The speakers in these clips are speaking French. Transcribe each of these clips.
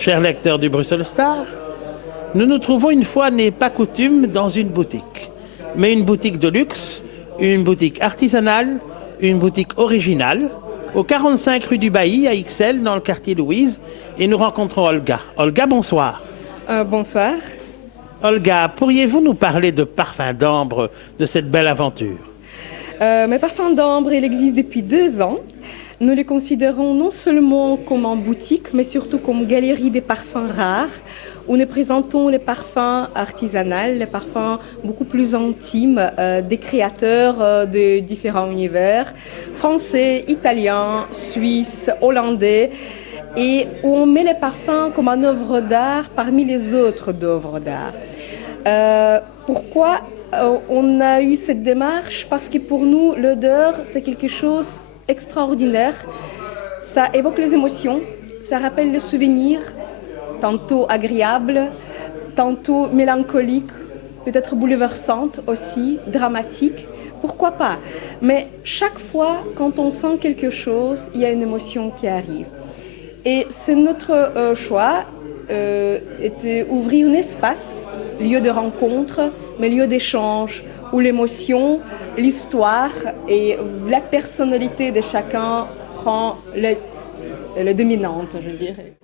Chers lecteurs du Bruxelles Star, nous nous trouvons une fois n'est pas coutume dans une boutique. Mais une boutique de luxe, une boutique artisanale, une boutique originale, au 45 rue du Bailly à Ixelles, dans le quartier Louise, et nous rencontrons Olga. Olga, bonsoir. Bonsoir. Olga, pourriez-vous nous parler de Parfums d'Ambre, de cette belle aventure? Mes Parfums d'Ambre, il existe depuis 2 ans. Nous les considérons non seulement comme en boutique, mais surtout comme galerie des parfums rares, où nous présentons les parfums artisanaux, les parfums beaucoup plus intimes des créateurs de différents univers, français, italiens, suisses, hollandais, et où on met les parfums comme une œuvre d'art parmi les autres œuvres d'art. Pourquoi on a eu cette démarche? Parce que pour nous, l'odeur, c'est quelque chose extraordinaire. Ça évoque les émotions, ça rappelle les souvenirs, tantôt agréables, tantôt mélancoliques, peut-être bouleversantes aussi, dramatiques. Pourquoi pas? Mais chaque fois, quand on sent quelque chose, il y a une émotion qui arrive. Et c'est notre choix, était ouvrir un espace, lieu de rencontre, mais lieu d'échange, où l'émotion, l'histoire et la personnalité de chacun prend le dominante, je dirais.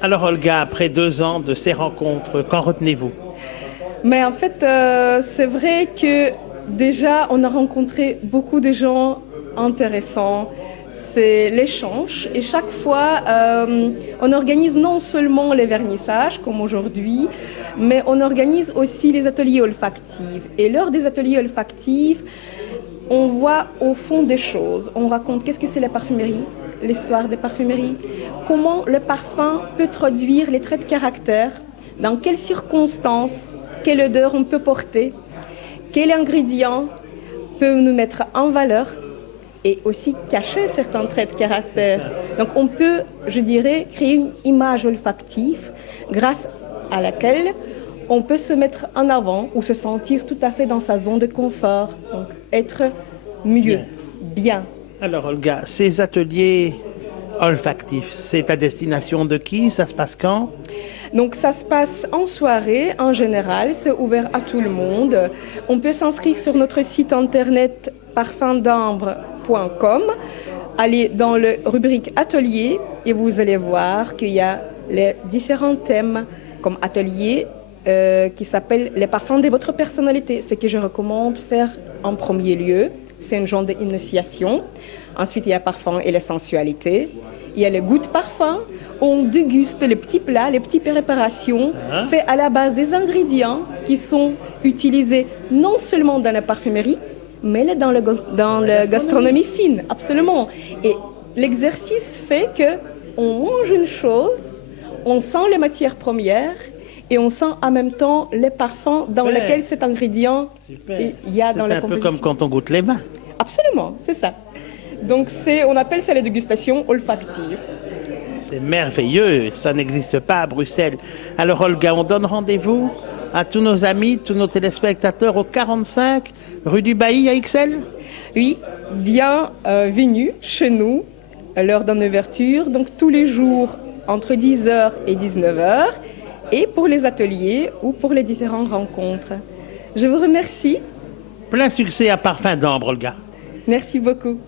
Alors Olga, après 2 ans de ces rencontres, qu'en retenez-vous? Mais en fait, c'est vrai que déjà, on a rencontré beaucoup de gens intéressants. C'est l'échange et chaque fois, on organise non seulement les vernissages comme aujourd'hui, mais on organise aussi les ateliers olfactifs. Et lors des ateliers olfactifs, on voit au fond des choses. On raconte qu'est-ce que c'est la parfumerie, l'histoire des parfumeries, comment le parfum peut traduire les traits de caractère, dans quelles circonstances, quelle odeur on peut porter, quel ingrédient peut nous mettre en valeur et aussi cacher certains traits de caractère. Donc on peut, je dirais, créer une image olfactive grâce à laquelle on peut se mettre en avant ou se sentir tout à fait dans sa zone de confort, donc être mieux, bien. Alors Olga, ces ateliers olfactifs, c'est à destination de qui? Ça se passe quand? Donc ça se passe en soirée, en général, c'est ouvert à tout le monde. On peut s'inscrire sur notre site internet parfumdambre.com, aller dans la rubrique atelier et vous allez voir qu'il y a les différents thèmes comme atelier qui s'appelle les parfums de votre personnalité. Ce que je recommande faire en premier lieu, c'est une genre d'initiation. Ensuite, il y a parfum et la sensualité. Il y a le goût de parfum, où on déguste les petits plats, les petites préparations faits à la base des ingrédients qui sont utilisés non seulement dans la parfumerie, mais dans la gastronomie fine, absolument. Et l'exercice fait qu'on mange une chose, on sent les matières premières et on sent en même temps les parfums dans lesquels cet ingrédient il y a dans la composition. C'est un peu comme quand on goûte les vins. Absolument, c'est ça. Donc on appelle ça la dégustation olfactive. C'est merveilleux, ça n'existe pas à Bruxelles. Alors Olga, on donne rendez-vous à tous nos amis, tous nos téléspectateurs au 45 rue du Bailly à Ixelles? Oui, bienvenue chez nous à l'heure d'une ouverture, donc tous les jours entre 10h et 19h, et pour les ateliers ou pour les différentes rencontres. Je vous remercie. Plein succès à Parfums d'Ambre, Olga. Merci beaucoup.